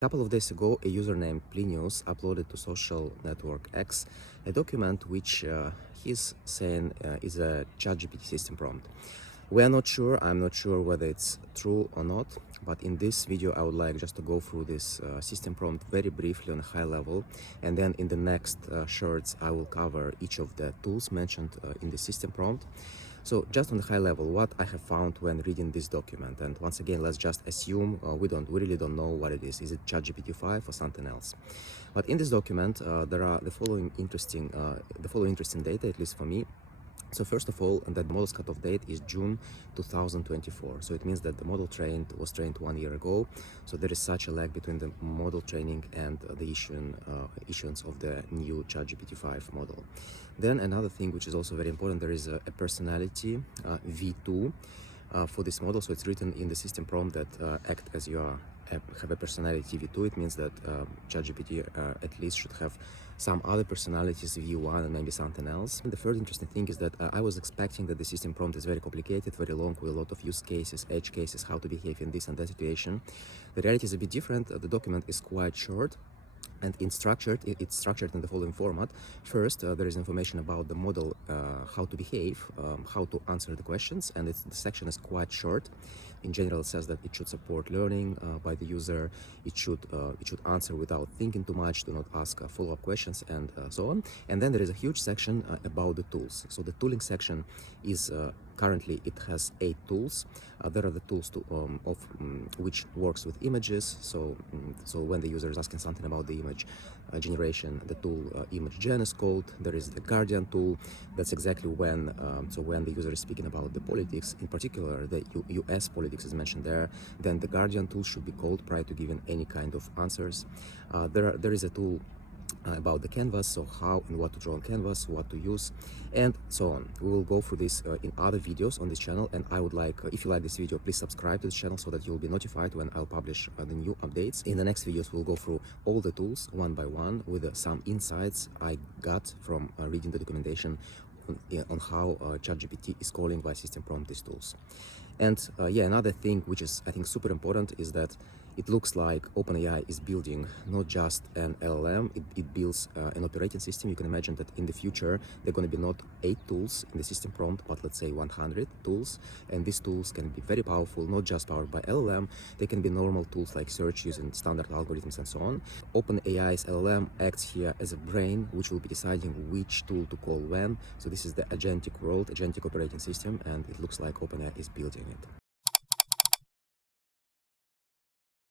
A couple of days ago, a user named Plinius uploaded to social network X a document which he's saying is a ChatGPT system prompt. I'm not sure whether it's true or not, but in this video I would like just to go through this system prompt very briefly on a high level, and then in the next shorts I will cover each of the tools mentioned in the system prompt. So just on the high level, what I have found when reading this document, and once again, let's just assume we really don't know what it is. Is it ChatGPT 5 or something else? But in this document, there are the following interesting data, at least for me. So first of all, the model's cutoff date is June 2024. So it means that the model was trained 1 year ago. So there is such a lag between the model training and the issuance of the new ChatGPT 5 model. Then another thing which is also very important, there is a personality V2 for this model. So it's written in the system prompt that act as you are have a personality V2. It means that ChatGPT at least should have some other personalities, V1 and maybe something else. And the third interesting thing is that I was expecting that the system prompt is very complicated, very long, with a lot of use cases, edge cases, how to behave in this and that situation. The reality is a bit different. The document is quite short, and it's structured in the following format. First, there is information about the model, how to behave, how to answer the questions, and the section is quite short. In general, it says that it should support learning by the user. It should answer without thinking too much, do not ask follow-up questions, and so on. And then there is a huge section about the tools. So the tooling section is currently it has 8 tools. There are the tools which works with images. So when the user is asking something about the image generation, the tool image gen is called. There is the guardian tool. That's exactly when when the user is speaking about the politics, in particular the US politics is mentioned there, then the guardian tool should be called prior to giving any kind of answers. There is a tool about the canvas, so how and what to draw on canvas, what to use, and so on. We will go through this in other videos on this channel, and I would like, if you like this video, please subscribe to this channel so that you will be notified when I'll publish the new updates. In the next videos, we'll go through all the tools one by one with some insights I got from reading the documentation on how ChatGPT is calling by system prompt these tools. And yeah, another thing which is, I think, super important is that it looks like OpenAI is building not just an LLM, it builds an operating system. You can imagine that in the future, there are going to be not 8 tools in the system prompt, but let's say 100 tools. And these tools can be very powerful, not just powered by LLM. They can be normal tools like search using standard algorithms and so on. OpenAI's LLM acts here as a brain, which will be deciding which tool to call when. So this is the agentic world, agentic operating system, and it looks like OpenAI is building it.